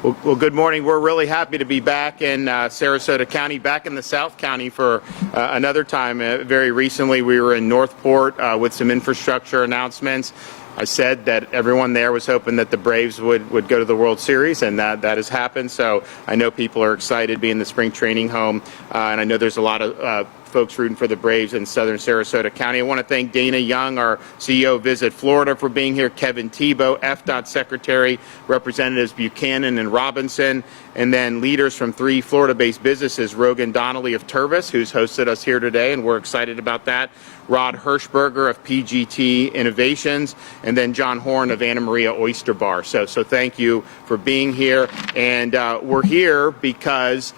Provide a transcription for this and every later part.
Well, good morning. We're really happy to be back in Sarasota County, back in the South County for another time. Very recently, we were in Northport with some infrastructure announcements. I said that everyone there was hoping that the Braves would go to the World Series, and that has happened. So I know people are excited being the spring training home, and I know there's a lot of folks rooting for the Braves in southern Sarasota County. I want to thank Dana Young, our CEO of Visit Florida, for being here, Kevin Thibault, FDOT Secretary, Representatives Buchanan and Robinson, and then leaders from 3 Florida-based businesses, Rogan Donnelly of Tervis, who's hosted us here today, and we're excited about that, Rod Hirschberger of PGT Innovations, and then John Horn of Anna Maria Oyster Bar. So thank you for being here. And we're here because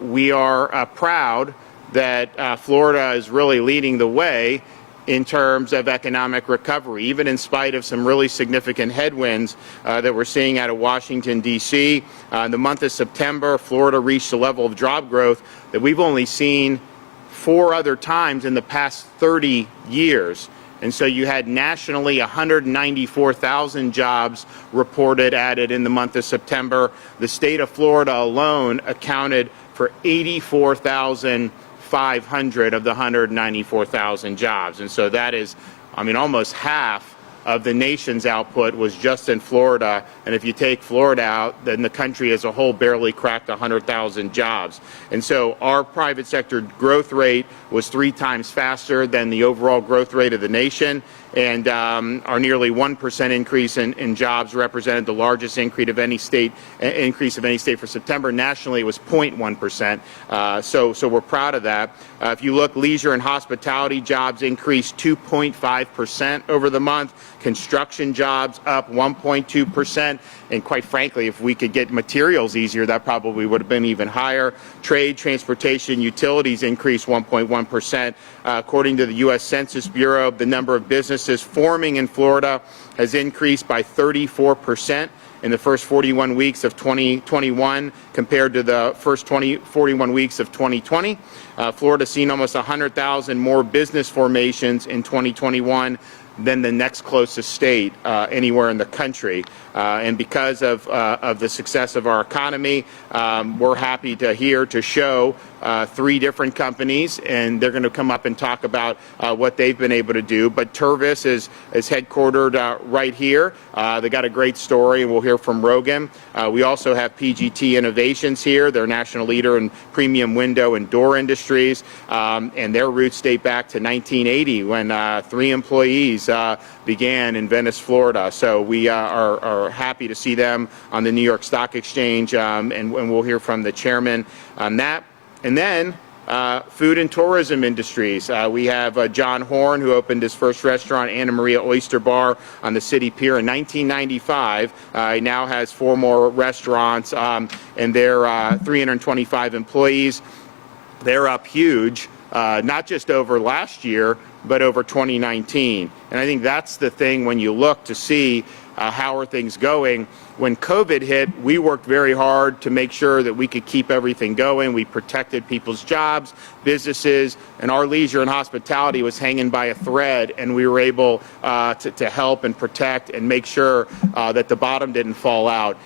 we are proud that Florida is really leading the way in terms of economic recovery, even in spite of some really significant headwinds that we're seeing out of Washington, D.C. In the month of September, Florida reached a level of job growth that we've only seen 4 other times in the past 30 years. And so you had nationally 194,000 jobs reported added in the month of September. The state of Florida alone accounted for 84,500 of the 194,000 jobs. And so that is, almost half of the nation's output was just in Florida. And if you take Florida out, then the country as a whole barely cracked 100,000 jobs. And so our private sector growth rate was 3 times faster than the overall growth rate of the nation. And our nearly 1% increase in jobs represented the largest increase of any state for September. Nationally, it was 0.1%. So we're proud of that. If you look, leisure and hospitality jobs increased 2.5% over the month. Construction jobs up 1.2%. And quite frankly, if we could get materials easier, that probably would have been even higher. Trade, transportation, utilities increased 1.1%. According to the U.S. Census Bureau, the number of businesses forming in Florida has increased by 34% in the first 41 weeks of 2021 compared to the first 41 weeks of 2020. Florida's seen almost 100,000 more business formations in 2021 than the next closest state anywhere in the country. And because of the success of our economy, we're happy to show 3 different companies, and they're going to come up and talk about what they've been able to do. But Tervis is headquartered right here. They got a great story, and we'll hear from Rogan. We also have PGT Innovations here. They're a national leader in premium window and door industries, and their roots date back to 1980 when 3 employees began in Venice, Florida. So we are happy to see them on the New York Stock Exchange, and we'll hear from the chairman on that. And then food and tourism industries. We have John Horn, who opened his first restaurant, Anna Maria Oyster Bar, on the City Pier in 1995. He now has 4 more restaurants, and they're 325 employees. They're up huge, not just over last year, but over 2019. And I think that's the thing when you look to see how are things going. When COVID hit, we worked very hard to make sure that we could keep everything going. We protected people's jobs, businesses, and our leisure and hospitality was hanging by a thread, and we were able to help and protect and make sure that the bottom didn't fall out.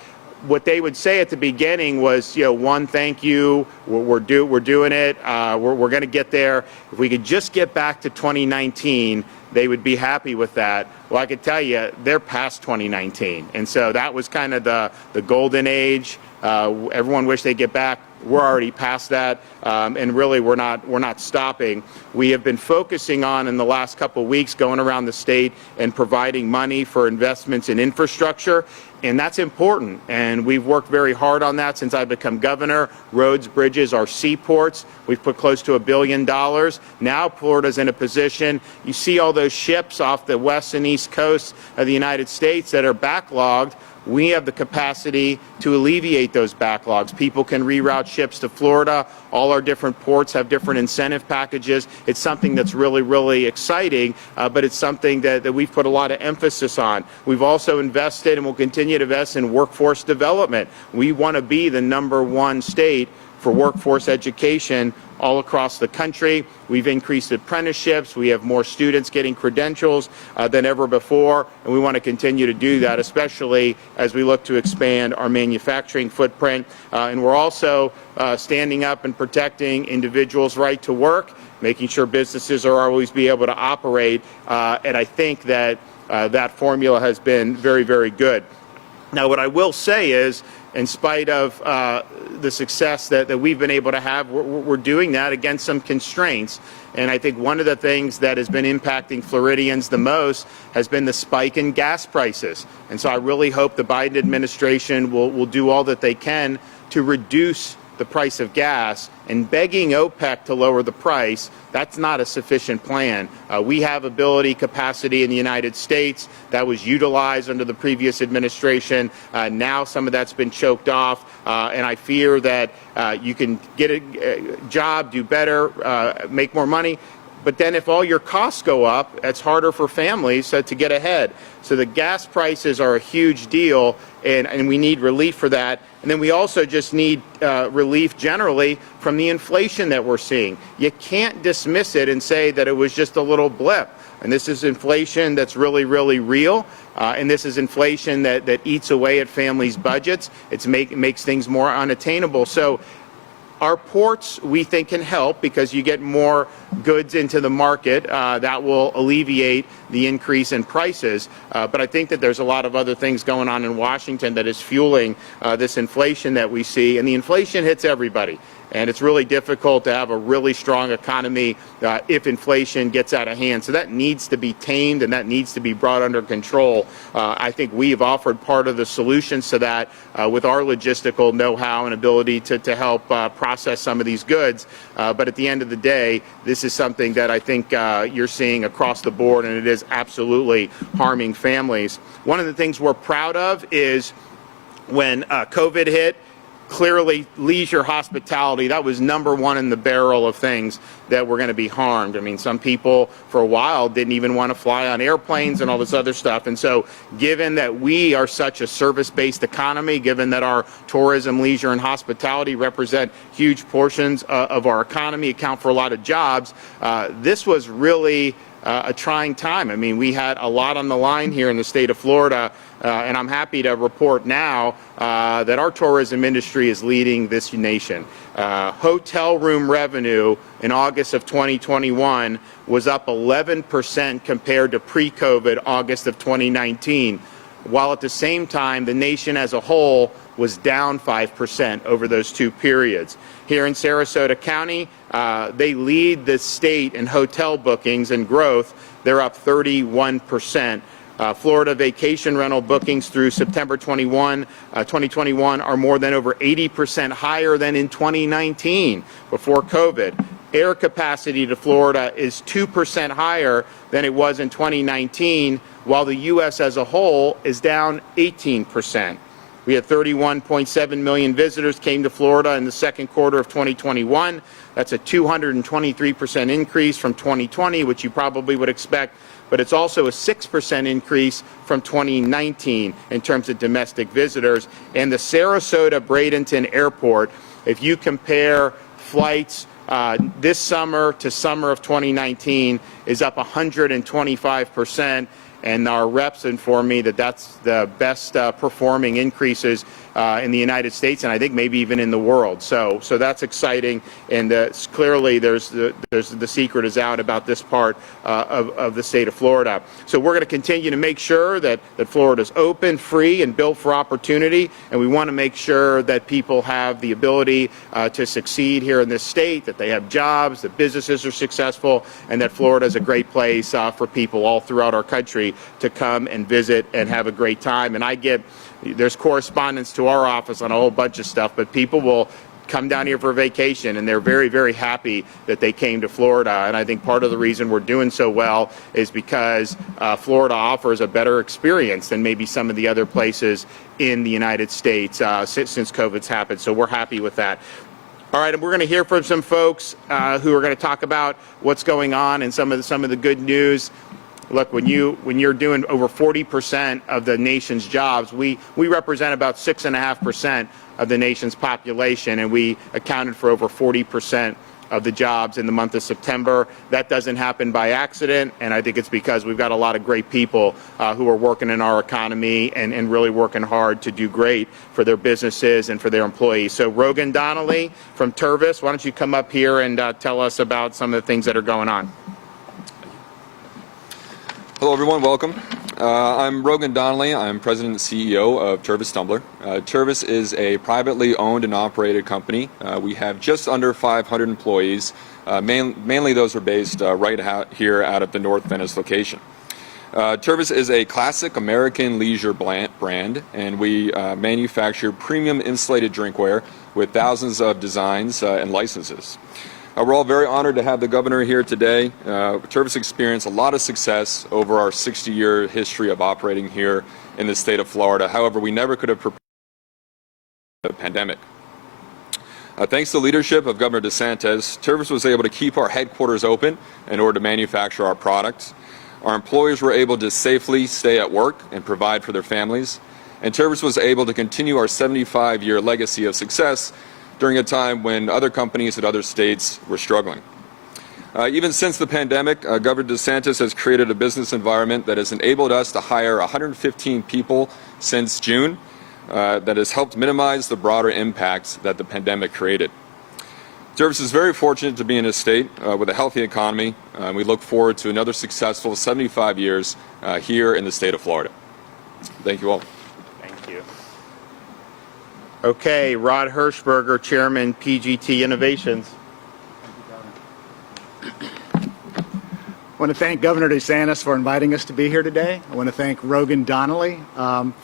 What they would say at the beginning was, one, thank you, we're doing it, we're going to get there. If we could just get back to 2019, they would be happy with that. Well, I could tell you, they're past 2019. And so that was kind of the golden age. Everyone wished they'd get back. We're already past that, and really we're not stopping. We have been focusing on, in the last couple of weeks, going around the state and providing money for investments in infrastructure, and that's important. And we've worked very hard on that since I've become governor. Roads, bridges, our seaports. We've put close to $1 billion. Now Florida's in a position, you see all those ships off the west and east coast of the United States that are backlogged. We have the capacity to alleviate those backlogs. People can reroute ships to Florida. All our different ports have different incentive packages. It's something that's really, really exciting, but it's something that we've put a lot of emphasis on. We've also invested and will continue to invest in workforce development. We want to be the #1 state for workforce education all across the country. We've increased apprenticeships. We have more students getting credentials than ever before, and we want to continue to do that, especially as we look to expand our manufacturing footprint. And we're also standing up and protecting individuals' right to work, making sure businesses are always be able to operate, and I think that that formula has been very, very good. Now, what I will say is, in spite of the success that we've been able to have, we're doing that against some constraints. And I think one of the things that has been impacting Floridians the most has been the spike in gas prices. And so I really hope the Biden administration will do all that they can to reduce the price of gas, and begging OPEC to lower the price, that's not a sufficient plan. We have capacity in the United States that was utilized under the previous administration. Now some of that's been choked off, and I fear that you can get a job, do better, make more money, but then if all your costs go up, it's harder for families to get ahead. So the gas prices are a huge deal, and we need relief for that. And then we also just need relief generally from the inflation that we're seeing. You can't dismiss it and say that it was just a little blip. And this is inflation that's really, really real. And this is inflation that eats away at families' budgets. It makes things more unattainable. So our ports, we think, can help because you get more goods into the market. That will alleviate the increase in prices. But I think that there's a lot of other things going on in Washington that is fueling this inflation that we see. And the inflation hits everybody. And it's really difficult to have a really strong economy if inflation gets out of hand. So that needs to be tamed and that needs to be brought under control. I think we've offered part of the solutions to that with our logistical know-how and ability to help process some of these goods. But at the end of the day, this is something that I think you're seeing across the board, and it is absolutely harming families. One of the things we're proud of is when COVID hit, clearly leisure hospitality, that was number one in the barrel of things that were going to be harmed. I mean, some people for a while didn't even want to fly on airplanes and all this other stuff. And so given that we are such a service-based economy, given that our tourism, leisure, and hospitality represent huge portions of our economy, account for a lot of jobs, this was really a trying time. I mean, we had a lot on the line here in the state of Florida, and I'm happy to report now that our tourism industry is leading this nation. Hotel room revenue in August of 2021 was up 11% compared to pre-COVID August of 2019, while at the same time the nation as a whole was down 5% over those two periods. Here in Sarasota County, they lead the state in hotel bookings and growth. They're up 31%. Florida vacation rental bookings through September 2021 are more than over 80% higher than in 2019 before COVID. Air capacity to Florida is 2% higher than it was in 2019, while the U.S. as a whole is down 18%. We had 31.7 million visitors came to Florida in the second quarter of 2021. That's a 223% increase from 2020, which you probably would expect, but it's also a 6% increase from 2019 in terms of domestic visitors. And the Sarasota-Bradenton Airport, if you compare flights this summer to summer of 2019, is up 125%. And our reps inform me that that's the best performing increases in the United States, and I think maybe even in the world. So that's exciting, and clearly there's the secret is out about this part of the state of Florida. So we're going to continue to make sure that Florida's open, free, and built for opportunity, and we want to make sure that people have the ability to succeed here in this state, that they have jobs, that businesses are successful, and that Florida is a great place for people all throughout our country to come and visit and have a great time. And there's correspondence to our office on a whole bunch of stuff, but people will come down here for vacation, and they're very, very happy that they came to Florida. And I think part of the reason we're doing so well is because Florida offers a better experience than maybe some of the other places in the United States since COVID's happened. So we're happy with that. All right, and we're going to hear from some folks who are going to talk about what's going on and some of the good news. Look, when you're doing over 40% of the nation's jobs, we represent about 6.5% of the nation's population, and we accounted for over 40% of the jobs in the month of September. That doesn't happen by accident, and I think it's because we've got a lot of great people who are working in our economy and really working hard to do great for their businesses and for their employees. So Rogan Donnelly from Tervis, why don't you come up here and tell us about some of the things that are going on. Hello everyone, welcome. I'm Rogan Donnelly. I'm President and CEO of Tervis Tumbler. Tervis is a privately owned and operated company. We have just under 500 employees. Mainly those are based right out here out of the North Venice location. Tervis is a classic American leisure brand, and we manufacture premium insulated drinkware with thousands of designs and licenses. We're all very honored to have the governor here today. Tervis experienced a lot of success over our 60-year history of operating here in the state of Florida. However, we never could have prepared for the pandemic. Thanks to the leadership of Governor DeSantis, Tervis was able to keep our headquarters open in order to manufacture our products. Our employees were able to safely stay at work and provide for their families. And Tervis was able to continue our 75-year legacy of success during a time when other companies in other states were struggling. Even since the pandemic, Governor DeSantis has created a business environment that has enabled us to hire 115 people since June that has helped minimize the broader impacts that the pandemic created. Tervis is very fortunate to be in a state with a healthy economy. We look forward to another successful 75 years here in the state of Florida. Thank you all. Okay, Rod Hirschberger, Chairman, PGT Innovations. I want to thank Governor DeSantis for inviting us to be here today. I want to thank Rogan Donnelly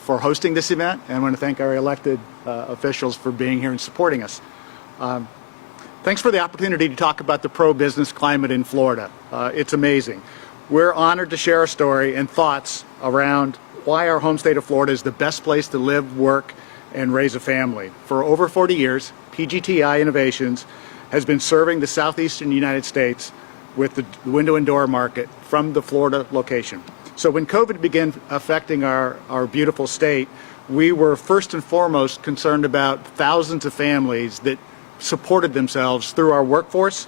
for hosting this event, and I want to thank our elected officials for being here and supporting us. Thanks for the opportunity to talk about the pro-business climate in Florida. It's amazing. We're honored to share our story and thoughts around why our home state of Florida is the best place to live, work, and raise a family. For over 40 years, PGTI Innovations has been serving the southeastern United States with the window and door market from the Florida location. So when COVID began affecting our beautiful state, we were first and foremost concerned about thousands of families that supported themselves through our workforce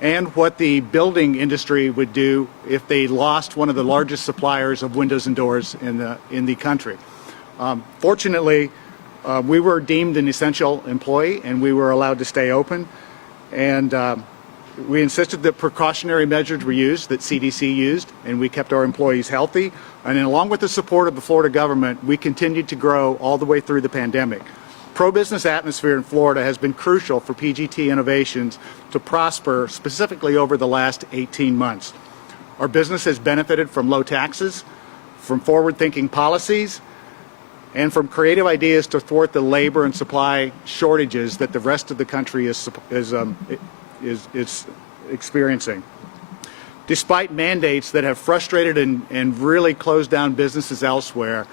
and what the building industry would do if they lost one of the largest suppliers of windows and doors in the country. Fortunately, we were deemed an essential employee, and we were allowed to stay open. And we insisted that precautionary measures were used, that CDC used, and we kept our employees healthy. And then, along with the support of the Florida government, we continued to grow all the way through the pandemic. Pro-business atmosphere in Florida has been crucial for PGT Innovations to prosper, specifically over the last 18 months. Our business has benefited from low taxes, from forward-thinking policies, and from creative ideas to thwart the labor and supply shortages that the rest of the country is experiencing. Despite mandates that have frustrated and really closed down businesses elsewhere,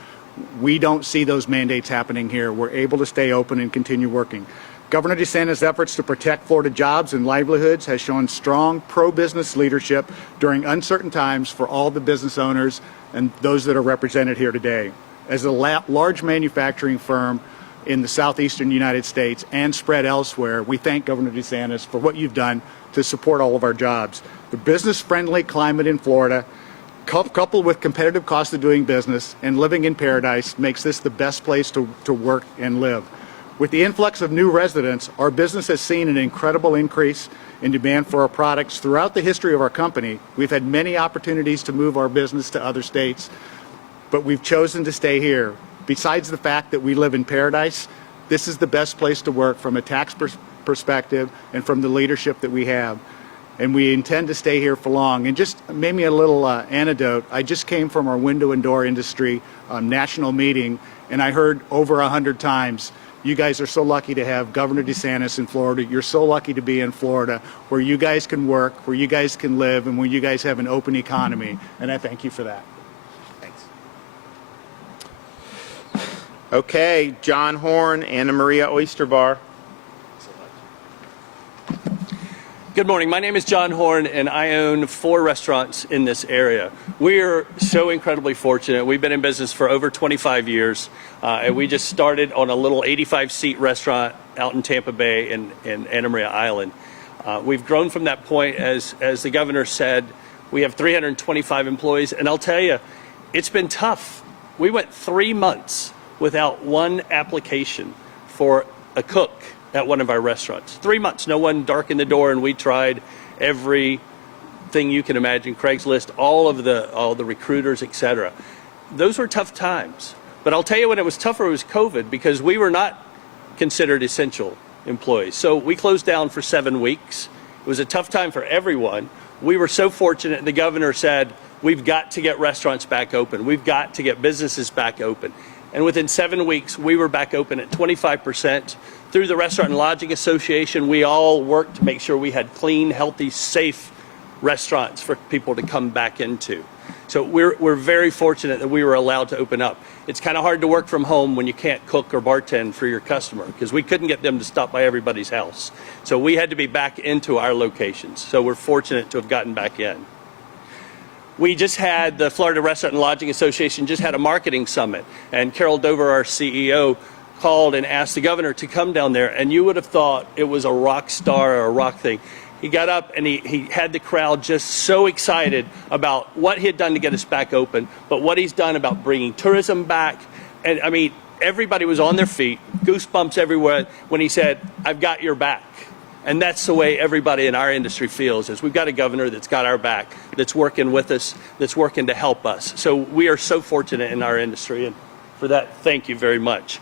we don't see those mandates happening here. We're able to stay open and continue working. Governor DeSantis' efforts to protect Florida jobs and livelihoods has shown strong pro-business leadership during uncertain times for all the business owners and those that are represented here today. As a large manufacturing firm in the southeastern United States and spread elsewhere, we thank Governor DeSantis for what you've done to support all of our jobs. The business-friendly climate in Florida, coupled with competitive cost of doing business and living in paradise, makes this the best place to work and live. With the influx of new residents, our business has seen an incredible increase in demand for our products. Throughout the history of our company, we've had many opportunities to move our business to other states, but we've chosen to stay here. Besides the fact that we live in paradise, this is the best place to work from a tax perspective and from the leadership that we have. And we intend to stay here for long. And just maybe a little anecdote, I just came from our window and door industry national meeting, and I heard over 100 times, you guys are so lucky to have Governor DeSantis in Florida. You're so lucky to be in Florida, where you guys can work, where you guys can live, and where you guys have an open economy. And I thank you for that. Okay, John Horn, Anna Maria Oysterbar. Good morning. My name is John Horn, and I own 4 restaurants in this area. We are so incredibly fortunate. We've been in business for over 25 years, and we just started on a little 85-seat restaurant out in Tampa Bay and Anna Maria Island. We've grown from that point, as the governor said. We have 325 employees, and I'll tell you, it's been tough. We went 3 months without one application for a cook at one of our restaurants. 3 months, no one darkened the door, and we tried everything you can imagine, Craigslist, all the recruiters, etc. Those were tough times. But I'll tell you when it was tougher, it was COVID, because we were not considered essential employees. So we closed down for 7 weeks. It was a tough time for everyone. We were so fortunate, the governor said, we've got to get restaurants back open. We've got to get businesses back open. And within 7 weeks, we were back open at 25%. Through the Restaurant and Lodging Association, we all worked to make sure we had clean, healthy, safe restaurants for people to come back into. So we're very fortunate that we were allowed to open up. It's kind of hard to work from home when you can't cook or bartend for your customer, because we couldn't get them to stop by everybody's house. So we had to be back into our locations. So we're fortunate to have gotten back in. We just had, the Florida Restaurant and Lodging Association just had a marketing summit, and Carol Dover, our CEO, called and asked the governor to come down there, and you would have thought it was a rock star or a rock thing. He got up and he had the crowd just so excited about what he had done to get us back open, but what he's done about bringing tourism back. And I mean, everybody was on their feet, goosebumps everywhere when he said, I've got your back. And that's the way everybody in our industry feels, is we've got a governor that's got our back, that's working with us, that's working to help us. So we are so fortunate in our industry, and for that, thank you very much.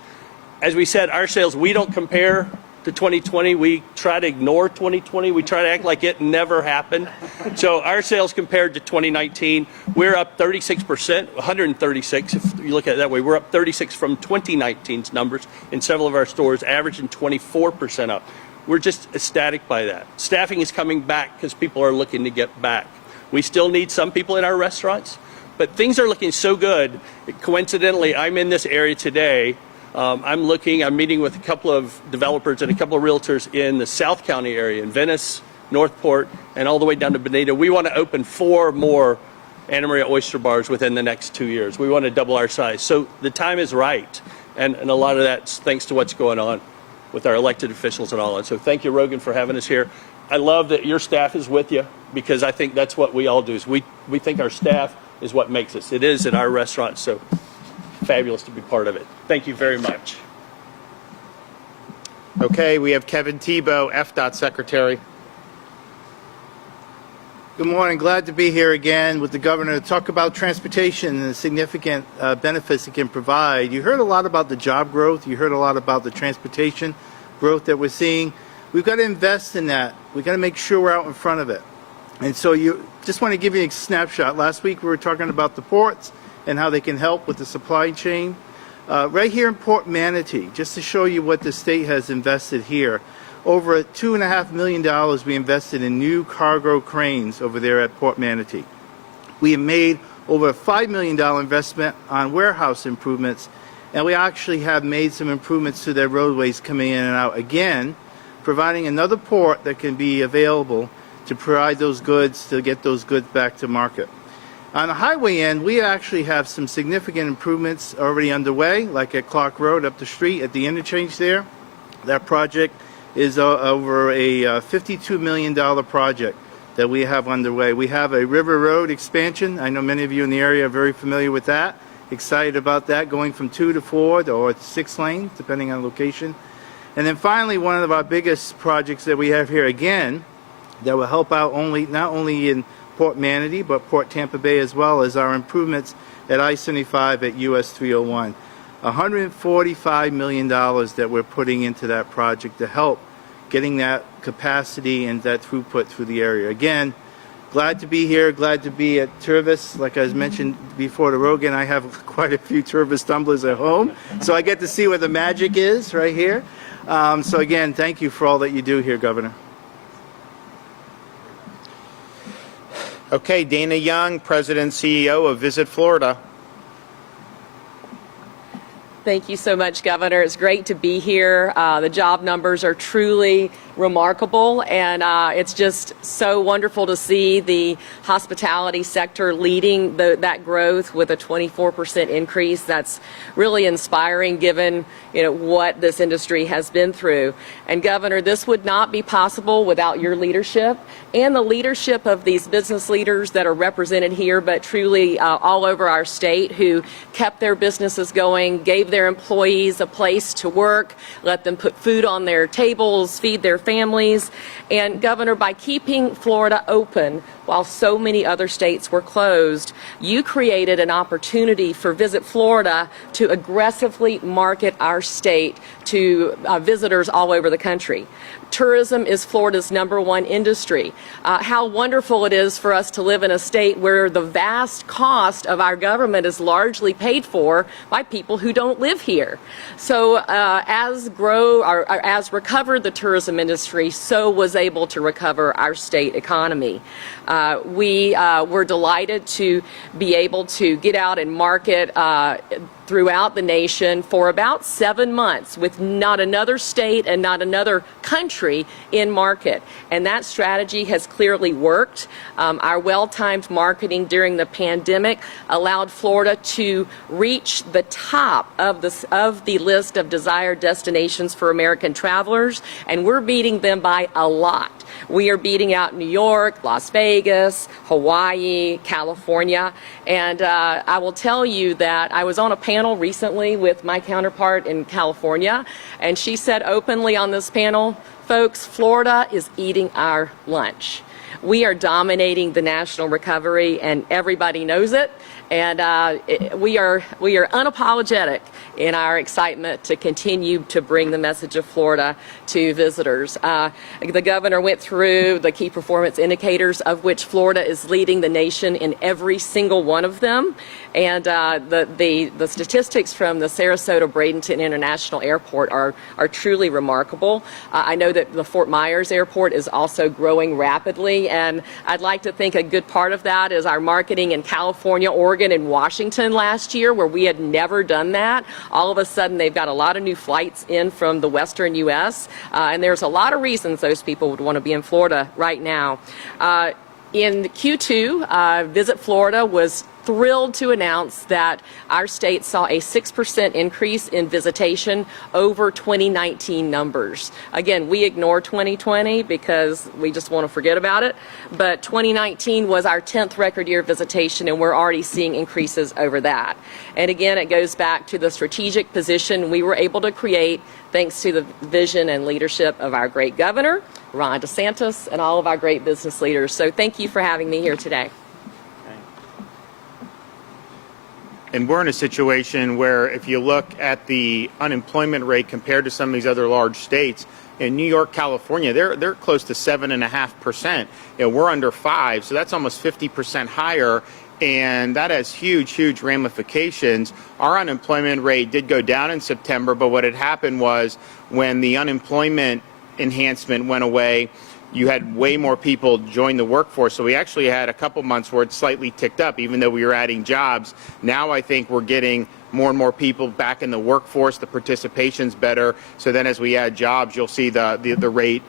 As we said, our sales, we don't compare to 2020. We try to ignore 2020. We try to act like it never happened. So our sales compared to 2019, we're up 36%, 136 if you look at it that way. We're up 36 from 2019's numbers in several of our stores, averaging 24% up. We're just ecstatic by that. Staffing is coming back because people are looking to get back. We still need some people in our restaurants, but things are looking so good. Coincidentally, I'm in this area today. I'm meeting with a couple of developers and a couple of realtors in the South County area, in Venice, Northport, and all the way down to Bonita. We want to open 4 more Anna Maria oyster bars within the next 2 years. We want to double our size. So the time is right, and a lot of that's thanks to what's going on with our elected officials and all that. So thank you, Rogan, for having us here. I love that your staff is with you, because I think that's what we all do. Is we think our staff is what makes us. It is in our restaurants, so fabulous to be part of it. Thank you very much. Okay, we have Kevin Thibault, FDOT Secretary. Good morning. Glad to be here again with the governor to talk about transportation and the significant benefits it can provide. You heard a lot about the job growth. You heard a lot about the transportation growth that we're seeing. We've got to invest in that. We've got to make sure we're out in front of it. And so you just want to give you a snapshot. Last week we were talking about the ports and how they can help with the supply chain. Right here in Port Manatee, just to show you what the state has invested here, over $2.5 million we invested in new cargo cranes over there at Port Manatee. We have made over a $5 million investment on warehouse improvements, and we actually have made some improvements to their roadways coming in and out. Again, providing another port that can be available to provide those goods, to get those goods back to market. On the highway end, we actually have some significant improvements already underway, like at Clark Road up the street at the interchange there. That project is over a $52 million project that we have underway. We have a River Road expansion. I know many of you in the area are very familiar with that. Excited about that, going from 2 to 4 or 6 lanes, depending on location. And then finally, one of our biggest projects that we have here again that will help out not only in Port Manatee, but Port Tampa Bay as well, as our improvements at I-75 at US 301. $145 million that we're putting into that project to help getting that capacity and that throughput through the area. Again, glad to be here, glad to be at Tervis. Like I mentioned before to Rogan, I have quite a few Tervis tumblers at home, so I get to see where the magic is right here. So again, thank you for all that you do here, Governor. Okay, Dana Young, President and CEO of Visit Florida. Thank you so much, Governor. It's great to be here. The job numbers are truly remarkable, and it's just so wonderful to see the hospitality sector leading that growth with a 24% increase. That's really inspiring given what this industry has been through. And Governor, this would not be possible without your leadership and the leadership of these business leaders that are represented here, but truly all over our state, who kept their businesses going, gave their employees a place to work, let them put food on their tables, feed their families. And Governor, by keeping Florida open while so many other states were closed, you created an opportunity for Visit Florida to aggressively market our state to visitors all over the country. Tourism is Florida's #1 industry. How wonderful it is for us to live in a state where the vast cost of our government is largely paid for by people who don't live here. So as recovered the tourism industry, so was able to recover our state economy. We were delighted to be able to get out and market throughout the nation for about 7 months with not another state and not another country in market. And that strategy has clearly worked. Our well-timed marketing during the pandemic allowed Florida to reach the top of the list of desired destinations for American travelers, and we're beating them by a lot. We are beating out New York, Las Vegas, Hawaii, California, and I will tell you that I was on a panel recently with my counterpart in California, and she said openly on this panel, folks, Florida is eating our lunch. We are dominating the national recovery, and everybody knows it. And we are unapologetic in our excitement to continue to bring the message of Florida to visitors. The governor went through the key performance indicators, of which Florida is leading the nation in every single one of them. And the statistics from the Sarasota-Bradenton International Airport are truly remarkable. I know that the Fort Myers Airport is also growing rapidly, and I'd like to think a good part of that is our marketing in California, Oregon, and Washington last year, where we had never done that. All of a sudden, they've got a lot of new flights in from the western U.S., and there's a lot of reasons those people would want to be in Florida right now. In Q2, Visit Florida was thrilled to announce that our state saw a 6% increase in visitation over 2019 numbers. Again, we ignore 2020 because we just want to forget about it, but 2019 was our 10th record year of visitation, and we're already seeing increases over that. And again, it goes back to the strategic position we were able to create thanks to the vision and leadership of our great governor, Ron DeSantis, and all of our great business leaders. So thank you for having me here today. And we're in a situation where if you look at the unemployment rate compared to some of these other large states, in New York, California, they're close to 7.5%. We're under 5%, so that's almost 50% higher. And that has huge ramifications. Our unemployment rate did go down in September, but what had happened was when the unemployment enhancement went away, you had way more people join the workforce. So we actually had a couple months where it slightly ticked up, even though we were adding jobs. Now I think we're getting more and more people back in the workforce. The participation's better. So then as we add jobs, you'll see the rate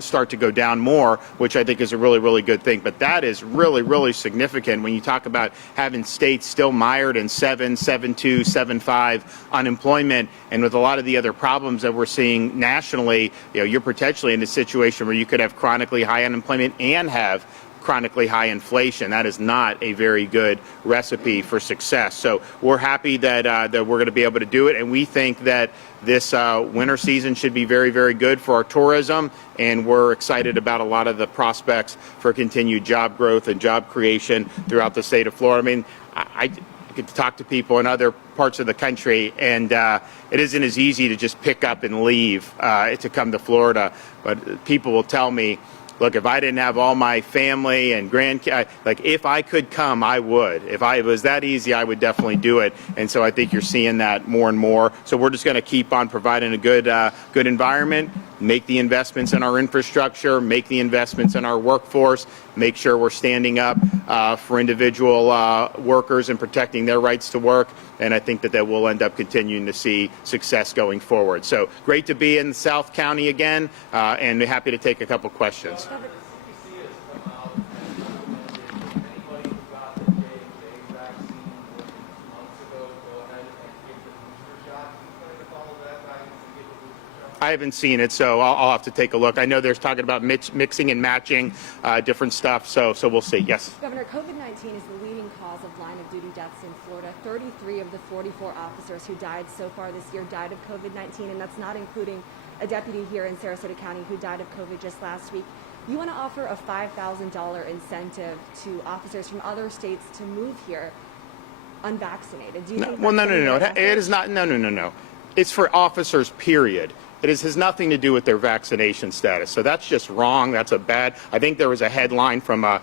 start to go down more, which I think is a really good thing. But that is really significant when you talk about having states still mired in 7, 7.2, 7.5 unemployment. And with a lot of the other problems that we're seeing nationally, you're potentially in a situation where you could have chronically high unemployment and have chronically high inflation. That is not a very good recipe for success. So we're happy that we're going to be able to do it, and we think that this winter season should be very good for our tourism, and we're excited about a lot of the prospects for continued job growth and job creation throughout the state of Florida. I mean, I get to talk to people in other parts of the country, and it isn't as easy to just pick up and leave to come to Florida, but people will tell me, look, if I didn't have all my family and grandkids, like if I could come, I would. If it was that easy, I would definitely do it. And so I think you're seeing that more and more. So we're just going to keep on providing a good environment, make the investments in our infrastructure, make the investments in our workforce, make sure we're standing up for individual workers and protecting their rights to work. And I think that we'll end up continuing to see success going forward. So great to be in South County again, and happy to take a couple questions. I haven't seen it, so I'll have to take a look. I know there's talking about mixing and matching different stuff, so we'll see. Yes. Governor, COVID-19 is the leading cause of line-of-duty deaths in Florida. 33 of the 44 officers who died so far this year died of COVID-19, and that's not including a deputy here in Sarasota County who died of COVID just last week. You want to offer a $5,000 incentive to officers from other states to move here unvaccinated. Do you think Well, no. It is not. No. It's for officers, period. It has nothing to do with their vaccination status. So that's just wrong. That's a bad. I think there was a headline from a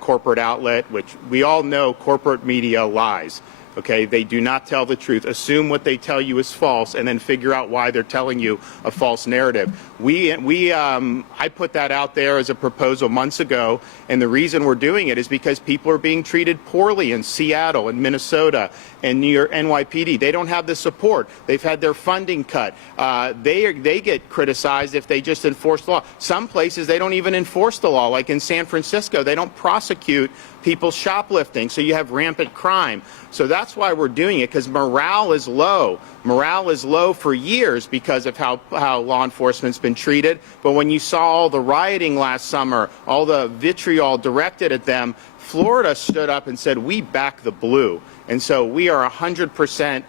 corporate outlet, which we all know corporate media lies. Okay, they do not tell the truth. Assume what they tell you is false, and then figure out why they're telling you a false narrative. I put that out there as a proposal months ago, and the reason we're doing it is because people are being treated poorly in Seattle and Minnesota and New York, NYPD. They don't have the support. They've had their funding cut. They get criticized if they just enforce the law. Some places they don't even enforce the law, like in San Francisco. They don't prosecute people shoplifting, so you have rampant crime. So that's why we're doing it, because morale is low. Morale is low for years because of how law enforcement's been treated. But when you saw all the rioting last summer, all the vitriol directed at them, Florida stood up and said, we back the blue. And so we are 100%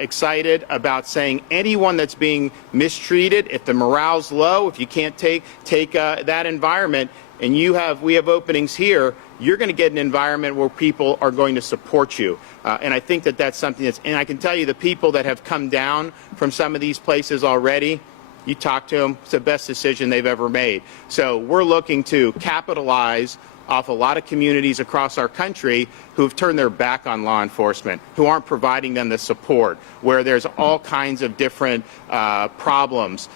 excited about saying anyone that's being mistreated, if the morale's low, if you can't take that environment, and we have openings here, you're going to get an environment where people are going to support you. And I think that's something and I can tell you the people that have come down from some of these places already, you talk to them, it's the best decision they've ever made. So we're looking to capitalize off a lot of communities across our country who have turned their back on law enforcement, who aren't providing them the support, where there's all kinds of different problems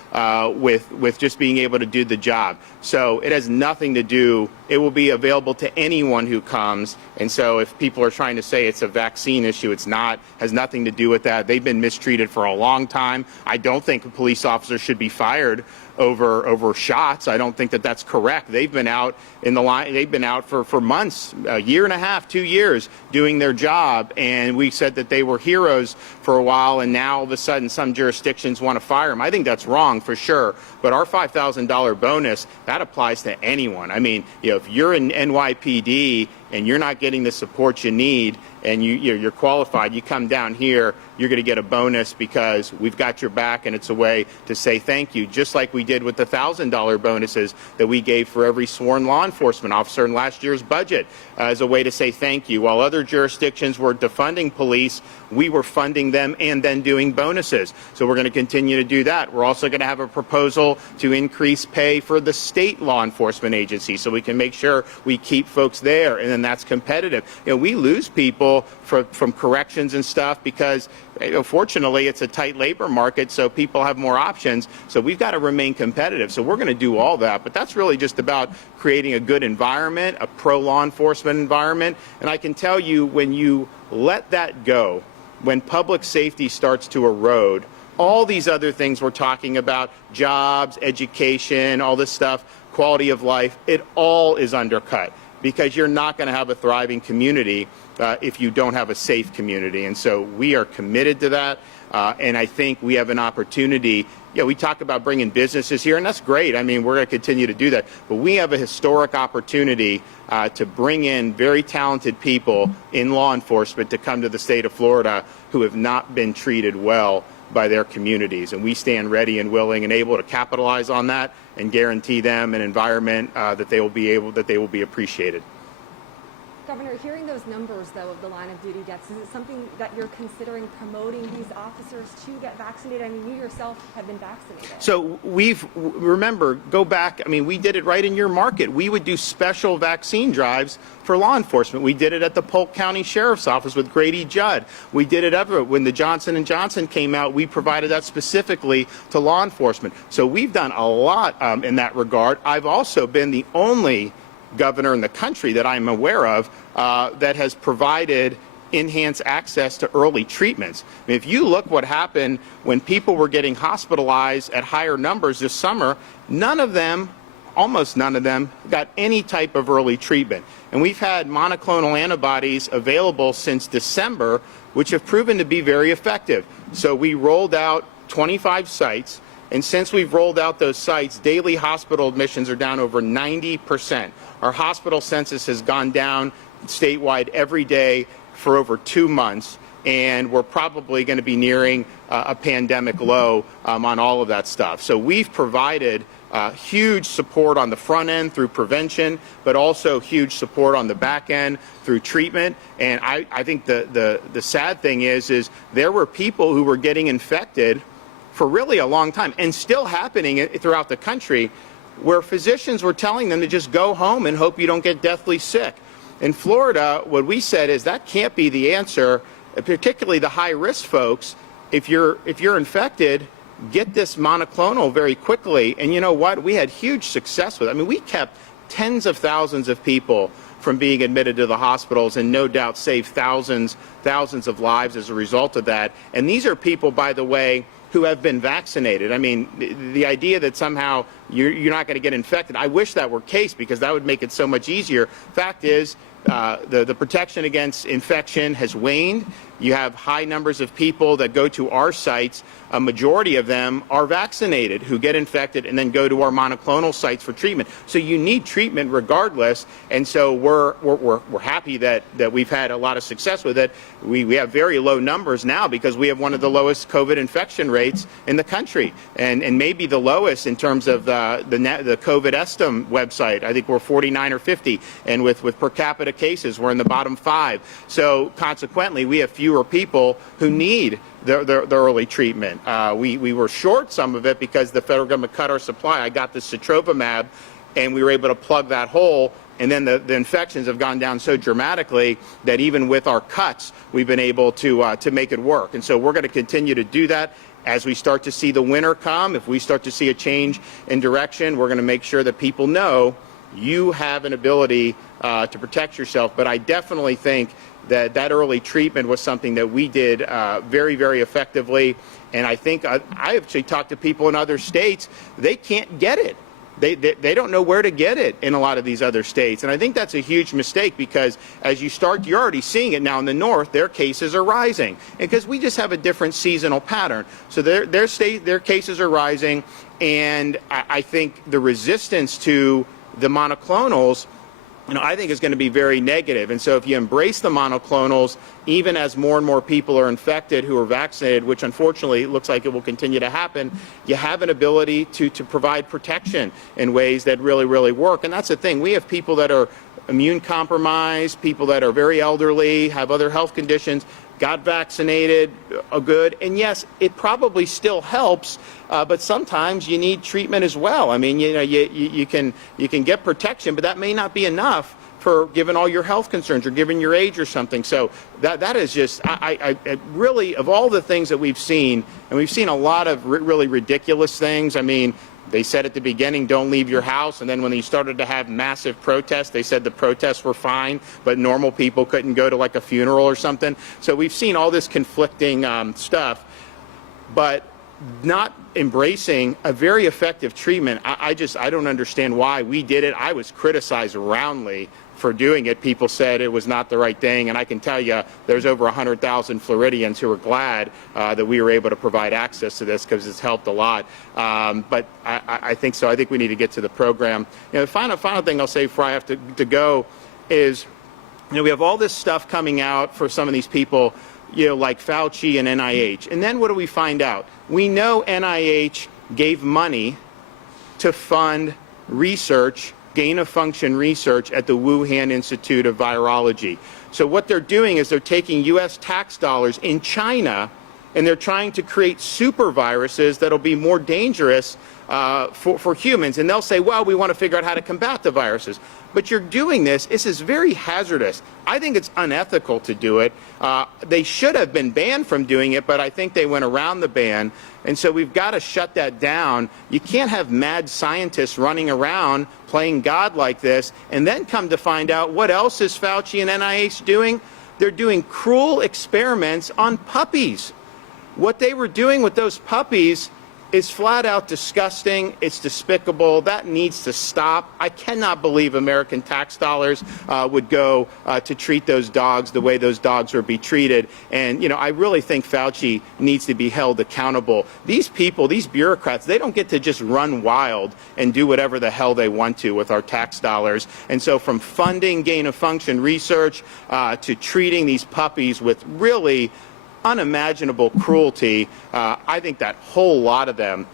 with just being able to do the job. So it has nothing to do, it will be available to anyone who comes. And so if people are trying to say it's a vaccine issue, it's not, has nothing to do with that. They've been mistreated for a long time. I don't think a police officer should be fired over shots. I don't think that's correct. They've been out in the line. They've been out for months, a year and a half, 2 years, doing their job. And we said that they were heroes for a while, and now all of a sudden some jurisdictions want to fire them. I think that's wrong for sure. But our $5,000 bonus, that applies to anyone. I mean, if you're in NYPD and you're not getting the support you need, and you're qualified, you come down here, you're going to get a bonus because we've got your back, and it's a way to say thank you, just like we did with the $1,000 bonuses that we gave for every sworn law enforcement officer in last year's budget as a way to say thank you. While other jurisdictions were defunding police, we were funding them and then doing bonuses. So we're going to continue to do that. We're also going to have a proposal to increase pay for the state law enforcement agencies so we can make sure we keep folks there, and then that's competitive. We lose people from corrections and stuff because fortunately it's a tight labor market, so people have more options. So we've got to remain competitive. So we're going to do all that, but that's really just about creating a good environment, a pro-law enforcement environment. And I can tell you, when you let that go, when public safety starts to erode, all these other things we're talking about, jobs, education, all this stuff, quality of life, it all is undercut, because you're not going to have a thriving community if you don't have a safe community. And so we are committed to that. And I think we have an opportunity. We talk about bringing businesses here, and that's great. I mean, we're going to continue to do that. But we have a historic opportunity to bring in very talented people in law enforcement to come to the state of Florida who have not been treated well by their communities. And we stand ready and willing and able to capitalize on that and guarantee them an environment that they will be appreciated. Governor, hearing those numbers, though, of the line of duty deaths, is it something that you're considering promoting these officers to get vaccinated? I mean, you yourself have been vaccinated. So remember, go back, I mean, we did it right in your market. We would do special vaccine drives for law enforcement. We did it at the Polk County Sheriff's Office with Grady Judd. We did it everywhere. When the Johnson & Johnson came out, we provided that specifically to law enforcement. So we've done a lot in that regard. I've also been the only governor in the country that I'm aware of that has provided enhanced access to early treatments. I mean, if you look what happened when people were getting hospitalized at higher numbers this summer, almost none of them got any type of early treatment. And we've had monoclonal antibodies available since December, which have proven to be very effective. So we rolled out 25 sites. And since we've rolled out those sites, daily hospital admissions are down over 90%. Our hospital census has gone down statewide every day for over 2 months, and we're probably going to be nearing a pandemic low on all of that stuff. So we've provided huge support on the front end through prevention, but also huge support on the back end through treatment. And I think the sad thing is there were people who were getting infected for really a long time, and still happening throughout the country, where physicians were telling them to just go home and hope you don't get deathly sick. In Florida, what we said is that can't be the answer, particularly the high-risk folks. If you're infected, get this monoclonal very quickly. And you know what? We had huge success with it. I mean, we kept tens of thousands of people from being admitted to the hospitals, and no doubt saved thousands of lives as a result of that. And these are people, by the way, who have been vaccinated. I mean, the idea that somehow you're not going to get infected, I wish that were the case, because that would make it so much easier. Fact is, the protection against infection has waned. You have high numbers of people that go to our sites. A majority of them are vaccinated who get infected and then go to our monoclonal sites for treatment. So you need treatment regardless. And so we're happy that we've had a lot of success with it. We have very low numbers now because we have one of the lowest COVID infection rates in the country, and maybe the lowest in terms of the COVID Estim website. I think we're 49 or 50, and with per capita cases, we're in the bottom 5. So consequently, we have fewer people who need the early treatment. We were short some of it because the federal government cut our supply. I got the Sotrovimab, and we were able to plug that hole. And then the infections have gone down so dramatically that even with our cuts, we've been able to make it work. And so we're going to continue to do that. As we start to see the winter come, if we start to see a change in direction, we're going to make sure that people know you have an ability to protect yourself. But I definitely think that early treatment was something that we did very, very effectively. And I think I actually talked to people in other states. They can't get it. They don't know where to get it in a lot of these other states. And I think that's a huge mistake, because as you're already seeing it now in the north, their cases are rising. And because we just have a different seasonal pattern. So their cases are rising. And I think the resistance to the monoclonals, I think is going to be very negative. And so if you embrace the monoclonals, even as more and more people are infected who are vaccinated, which unfortunately looks like it will continue to happen, you have an ability to provide protection in ways that really, really work. And that's the thing. We have people that are immune compromised, people that are very elderly, have other health conditions, got vaccinated, good. And yes, it probably still helps, but sometimes you need treatment as well. I mean, you can get protection, but that may not be enough for given all your health concerns or given your age or something. So that is just, I really, of all the things that we've seen, and we've seen a lot of really ridiculous things. I mean, they said at the beginning, don't leave your house. And then when they started to have massive protests, they said the protests were fine, but normal people couldn't go to like a funeral or something. So we've seen all this conflicting stuff, but not embracing a very effective treatment. I don't understand why we did it. I was criticized roundly for doing it. People said it was not the right thing, and I can tell you there's over 100,000 Floridians who are glad that we were able to provide access to this, because it's helped a lot. But I think so. I think we need to get to the program. The final thing I'll say before I have to go is, we have all this stuff coming out for some of these people, like Fauci and NIH. And then what do we find out? We know NIH gave money to fund research gain-of-function research at the Wuhan Institute of Virology. So what they're doing is they're taking U.S. tax dollars in China, and they're trying to create super viruses that'll be more dangerous for humans. And they'll say, well, we want to figure out how to combat the viruses. But you're doing this. This is very hazardous. I think it's unethical to do it. They should have been banned from doing it, but I think they went around the ban. And so we've got to shut that down. You can't have mad scientists running around playing God like this and then come to find out what else is Fauci and NIH doing. They're doing cruel experiments on puppies. What they were doing with those puppies is flat out disgusting. It's despicable. That needs to stop. I cannot believe American tax dollars would go to treat those dogs the way those dogs would be treated. And, you know, I really think Fauci needs to be held accountable. These people, these bureaucrats, they don't get to just run wild and do whatever the hell they want to with our tax dollars. And so from funding gain-of-function research to treating these puppies with really unimaginable cruelty, I think that whole lot of them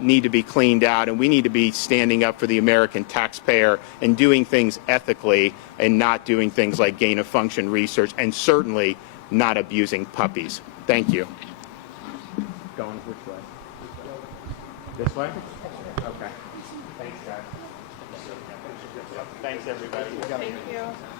need to be cleaned out, and we need to be standing up for the American taxpayer and doing things ethically and not doing things like gain-of-function research, and certainly not abusing puppies. Thank you. Going which way? This way? Okay. Thanks, guys. Thanks, everybody. Thank you.